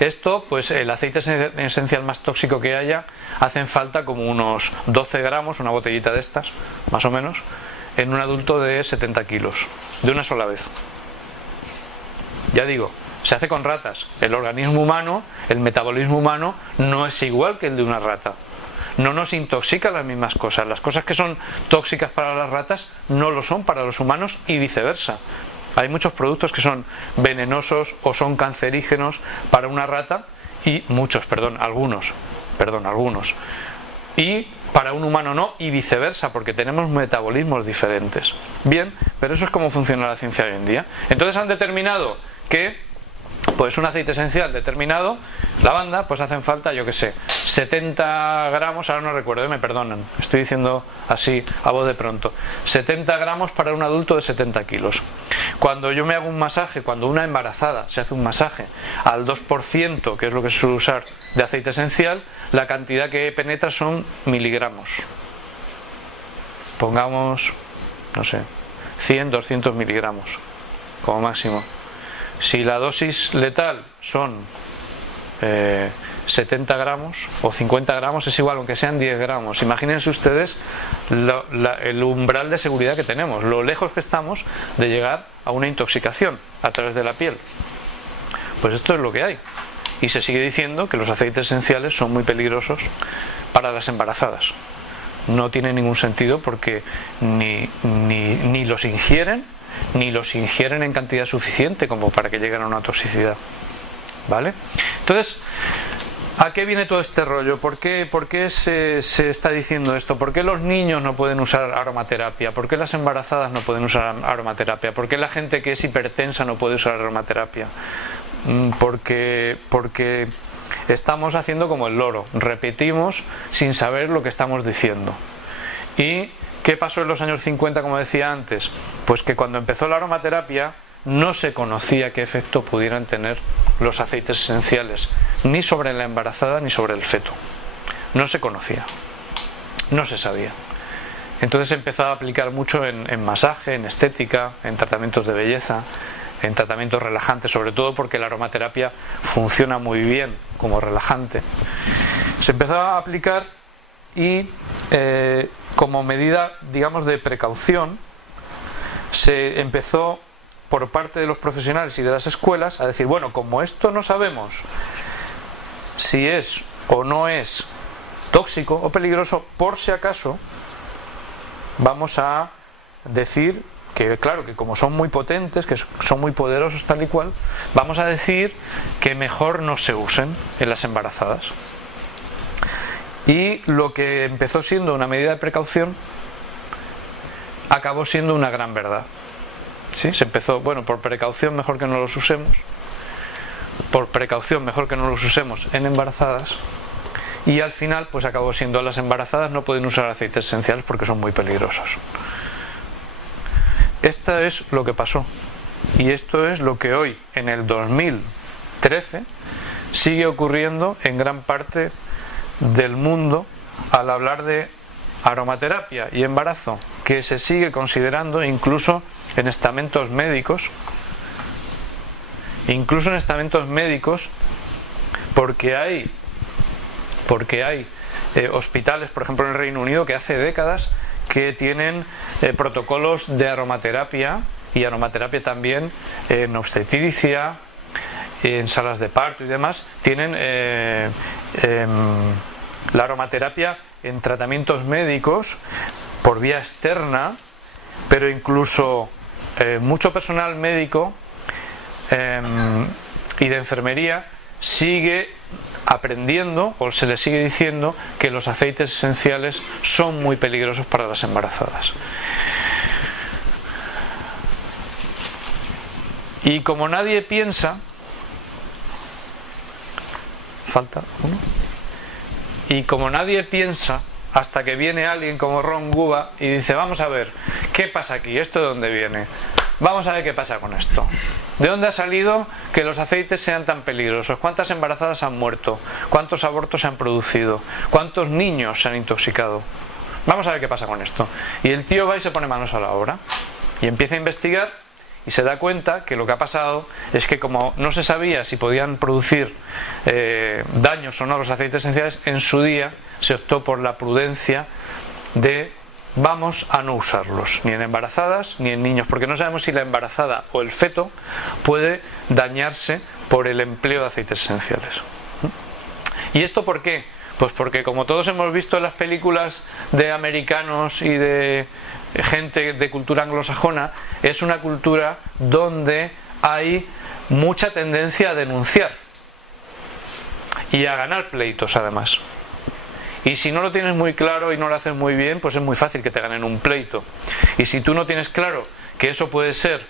Esto, pues el aceite esencial más tóxico que haya, hacen falta como unos 12 gramos, una botellita de estas, más o menos, en un adulto de 70 kilos, de una sola vez. Ya digo, se hace con ratas. El organismo humano, el metabolismo humano, no es igual que el de una rata. No nos intoxican las mismas cosas. Las cosas que son tóxicas para las ratas no lo son para los humanos y viceversa. Hay muchos productos que son venenosos o son cancerígenos para una rata y algunos. Y para un humano no, y viceversa, porque tenemos metabolismos diferentes. Bien, pero eso es como funciona la ciencia hoy en día. Entonces han determinado que pues un aceite esencial determinado, lavanda, pues hacen falta, yo que sé, 70 gramos, ahora no recuerdo, me perdonan, estoy diciendo así a voz de pronto, 70 gramos para un adulto de 70 kilos. Cuando yo me hago un masaje, cuando una embarazada se hace un masaje al 2%, que es lo que se suele usar de aceite esencial, la cantidad que penetra son miligramos. Pongamos, no sé, 100, 200 miligramos como máximo. Si la dosis letal son 70 gramos o 50 gramos, es igual, aunque sean 10 gramos. Imagínense ustedes el umbral de seguridad que tenemos, lo lejos que estamos de llegar a una intoxicación a través de la piel. Pues esto es lo que hay. Y se sigue diciendo que los aceites esenciales son muy peligrosos para las embarazadas. No tiene ningún sentido porque ni los ingieren, ni los ingieren en cantidad suficiente como para que lleguen a una toxicidad. ¿Vale? Entonces, ¿a qué viene todo este rollo? ¿Por qué se está diciendo esto? ¿Por qué los niños no pueden usar aromaterapia? ¿Por qué las embarazadas no pueden usar aromaterapia? ¿Por qué la gente que es hipertensa no puede usar aromaterapia? Porque estamos haciendo como el loro, repetimos sin saber lo que estamos diciendo. ¿Y qué pasó en los años 50, como decía antes? Pues que cuando empezó la aromaterapia no se conocía qué efecto pudieran tener los aceites esenciales, ni sobre la embarazada ni sobre el feto. No se conocía, no se sabía. Entonces se empezó a aplicar mucho en masaje, en estética, en tratamientos de belleza, en tratamientos relajantes, sobre todo porque la aromaterapia funciona muy bien como relajante. Se empezó a aplicar y como medida, digamos, de precaución, se empezó por parte de los profesionales y de las escuelas a decir, bueno, como esto no sabemos si es o no es tóxico o peligroso, por si acaso vamos a decir que, claro, que como son muy potentes, que son muy poderosos tal y cual, vamos a decir que mejor no se usen en las embarazadas. Y lo que empezó siendo una medida de precaución acabó siendo una gran verdad. ¿Sí? Se empezó, bueno, por precaución mejor que no los usemos, por precaución mejor que no los usemos en embarazadas, y al final pues acabó siendo las embarazadas no pueden usar aceites esenciales porque son muy peligrosos. Esto es lo que pasó, y esto es lo que hoy, en el 2013, sigue ocurriendo en gran parte del mundo al hablar de aromaterapia y embarazo, que se sigue considerando incluso en estamentos médicos, porque hay hospitales, por ejemplo en el Reino Unido, que hace décadas que tienen protocolos de aromaterapia, y aromaterapia también en obstetricia, en salas de parto y demás, tienen la aromaterapia en tratamientos médicos por vía externa, pero incluso mucho personal médico y de enfermería sigue aprendiendo, o se le sigue diciendo, que los aceites esenciales son muy peligrosos para las embarazadas. Y como nadie piensa, falta uno, y como nadie piensa, hasta que viene alguien como Ron Guba y dice, vamos a ver, ¿qué pasa aquí? ¿Esto de dónde viene? Vamos a ver qué pasa con esto. ¿De dónde ha salido que los aceites sean tan peligrosos? ¿Cuántas embarazadas han muerto? ¿Cuántos abortos se han producido? ¿Cuántos niños se han intoxicado? Vamos a ver qué pasa con esto. Y el tío va y se pone manos a la obra y empieza a investigar y se da cuenta que lo que ha pasado es que, como no se sabía si podían producir daños o no los aceites esenciales, en su día se optó por la prudencia de vamos a no usarlos, ni en embarazadas ni en niños, porque no sabemos si la embarazada o el feto puede dañarse por el empleo de aceites esenciales. ¿Y esto por qué? Pues porque, como todos hemos visto en las películas de americanos y de gente de cultura anglosajona, es una cultura donde hay mucha tendencia a denunciar y a ganar pleitos, además. Y si no lo tienes muy claro y no lo haces muy bien, pues es muy fácil que te ganen un pleito. Y si tú no tienes claro que eso puede ser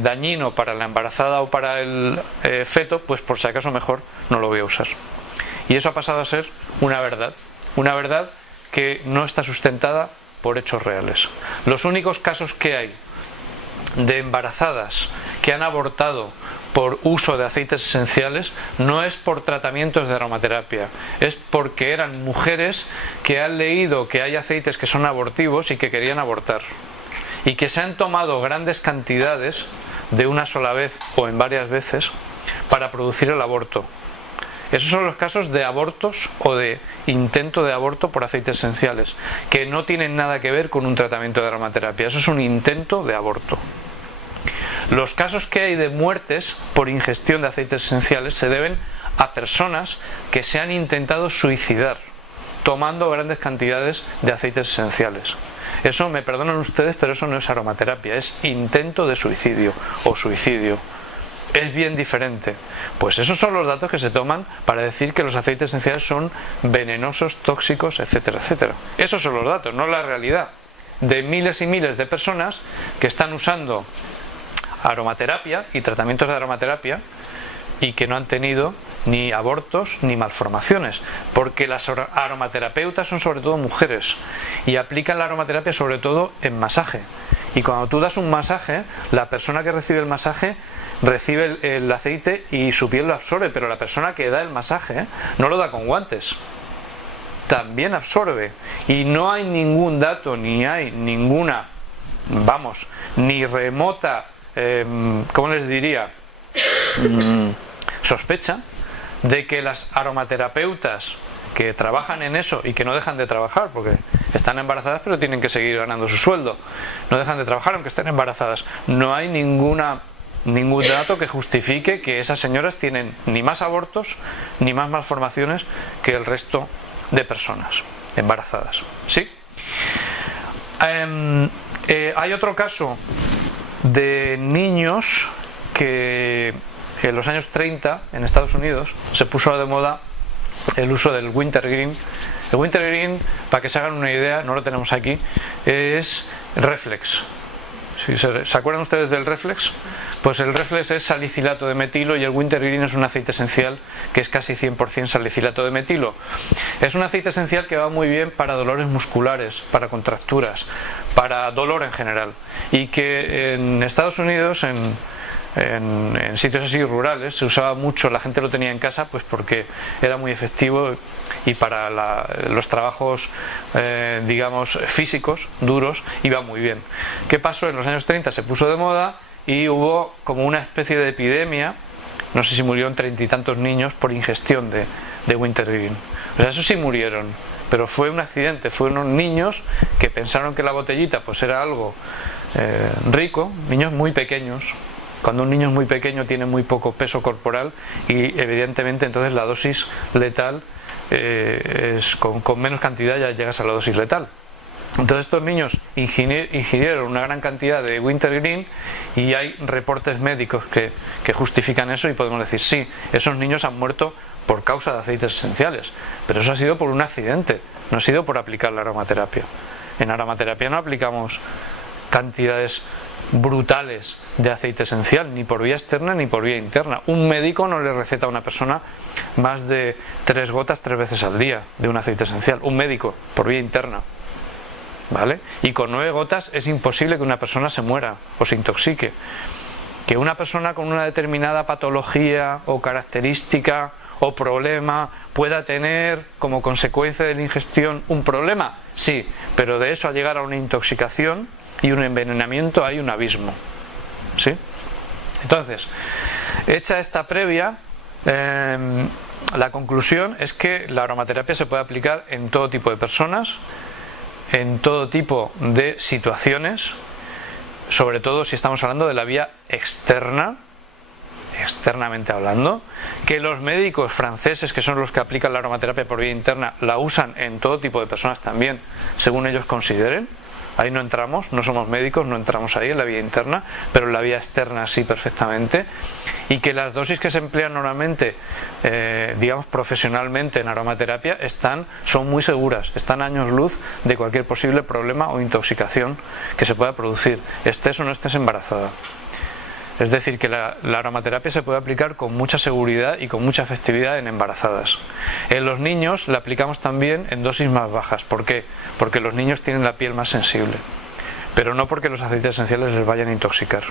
dañino para la embarazada o para el feto, pues por si acaso mejor no lo voy a usar. Y eso ha pasado a ser una verdad que no está sustentada por hechos reales. Los únicos casos que hay de embarazadas que han abortado por uso de aceites esenciales no es por tratamientos de aromaterapia, es porque eran mujeres que han leído que hay aceites que son abortivos y que querían abortar, y que se han tomado grandes cantidades de una sola vez o en varias veces para producir el aborto. Esos son los casos de abortos o de intento de aborto por aceites esenciales, que no tienen nada que ver con un tratamiento de aromaterapia. Eso es un intento de aborto. Los casos que hay de muertes por ingestión de aceites esenciales se deben a personas que se han intentado suicidar tomando grandes cantidades de aceites esenciales. Eso, me perdonan ustedes, pero eso no es aromaterapia, es intento de suicidio o suicidio. Es bien diferente. Pues esos son los datos que se toman para decir que los aceites esenciales son venenosos, tóxicos, etcétera, etcétera. Esos son los datos, no la realidad de miles y miles de personas que están usando aromaterapia y tratamientos de aromaterapia y que no han tenido ni abortos ni malformaciones, porque las aromaterapeutas son sobre todo mujeres y aplican la aromaterapia sobre todo en masaje. Y cuando tú das un masaje, la persona que recibe el masaje recibe el aceite y su piel lo absorbe, pero la persona que da el masaje no lo da con guantes, también absorbe. Y no hay ningún dato, ni hay ninguna, ni remota, ¿cómo les diría? Sospecha de que las aromaterapeutas que trabajan en eso y que no dejan de trabajar porque están embarazadas pero tienen que seguir ganando su sueldo, no dejan de trabajar aunque estén embarazadas, no hay ningún dato que justifique que esas señoras tienen ni más abortos ni más malformaciones que el resto de personas embarazadas. ¿Sí? Hay otro caso de niños que en los años 30 en Estados Unidos se puso de moda el uso del wintergreen. El wintergreen, para que se hagan una idea, no lo tenemos aquí, es Reflex. ¿Se acuerdan ustedes del Reflex? Pues el Reflex es salicilato de metilo y el wintergreen es un aceite esencial que es casi 100% salicilato de metilo. Es un aceite esencial que va muy bien para dolores musculares, para contracturas, para dolor en general, y que en Estados Unidos, en sitios así rurales, se usaba mucho, la gente lo tenía en casa pues porque era muy efectivo y para los trabajos digamos físicos duros iba muy bien. ¿Qué pasó? En los años 30 se puso de moda y hubo como una especie de epidemia, no sé si murieron 30 y tantos niños por ingestión de wintergreen. O sea, eso sí murieron, pero fue un accidente, fueron unos niños que pensaron que la botellita pues era algo rico, niños muy pequeños. Cuando un niño es muy pequeño tiene muy poco peso corporal y evidentemente entonces la dosis letal es con menos cantidad ya llegas a la dosis letal. Entonces estos niños ingirieron una gran cantidad de wintergreen y hay reportes médicos que justifican eso y podemos decir sí, esos niños han muerto por causa de aceites esenciales, pero eso ha sido por un accidente, no ha sido por aplicar la aromaterapia. En aromaterapia no aplicamos cantidades brutales de aceite esencial, ni por vía externa ni por vía interna. Un médico no le receta a una persona más de 3 gotas 3 veces al día de un aceite esencial, un médico, por vía interna, ¿vale? Y con 9 gotas es imposible que una persona se muera o se intoxique. Que una persona con una determinada patología o característica o problema pueda tener como consecuencia de la ingestión un problema, sí, pero de eso a llegar a una intoxicación y un envenenamiento hay un abismo, ¿sí? Entonces, hecha esta previa, la conclusión es que la aromaterapia se puede aplicar en todo tipo de personas, en todo tipo de situaciones, sobre todo si estamos hablando de la vía externa, externamente hablando, que los médicos franceses, que son los que aplican la aromaterapia por vía interna, la usan en todo tipo de personas también, según ellos consideren. Ahí no entramos, no somos médicos, no entramos ahí en la vía interna, pero en la vía externa sí perfectamente. Y que las dosis que se emplean normalmente, digamos profesionalmente en aromaterapia, son muy seguras, están a años luz de cualquier posible problema o intoxicación que se pueda producir, estés o no estés embarazada. Es decir, que la aromaterapia se puede aplicar con mucha seguridad y con mucha efectividad en embarazadas. En los niños la aplicamos también en dosis más bajas. ¿Por qué? Porque los niños tienen la piel más sensible, pero no porque los aceites esenciales les vayan a intoxicar.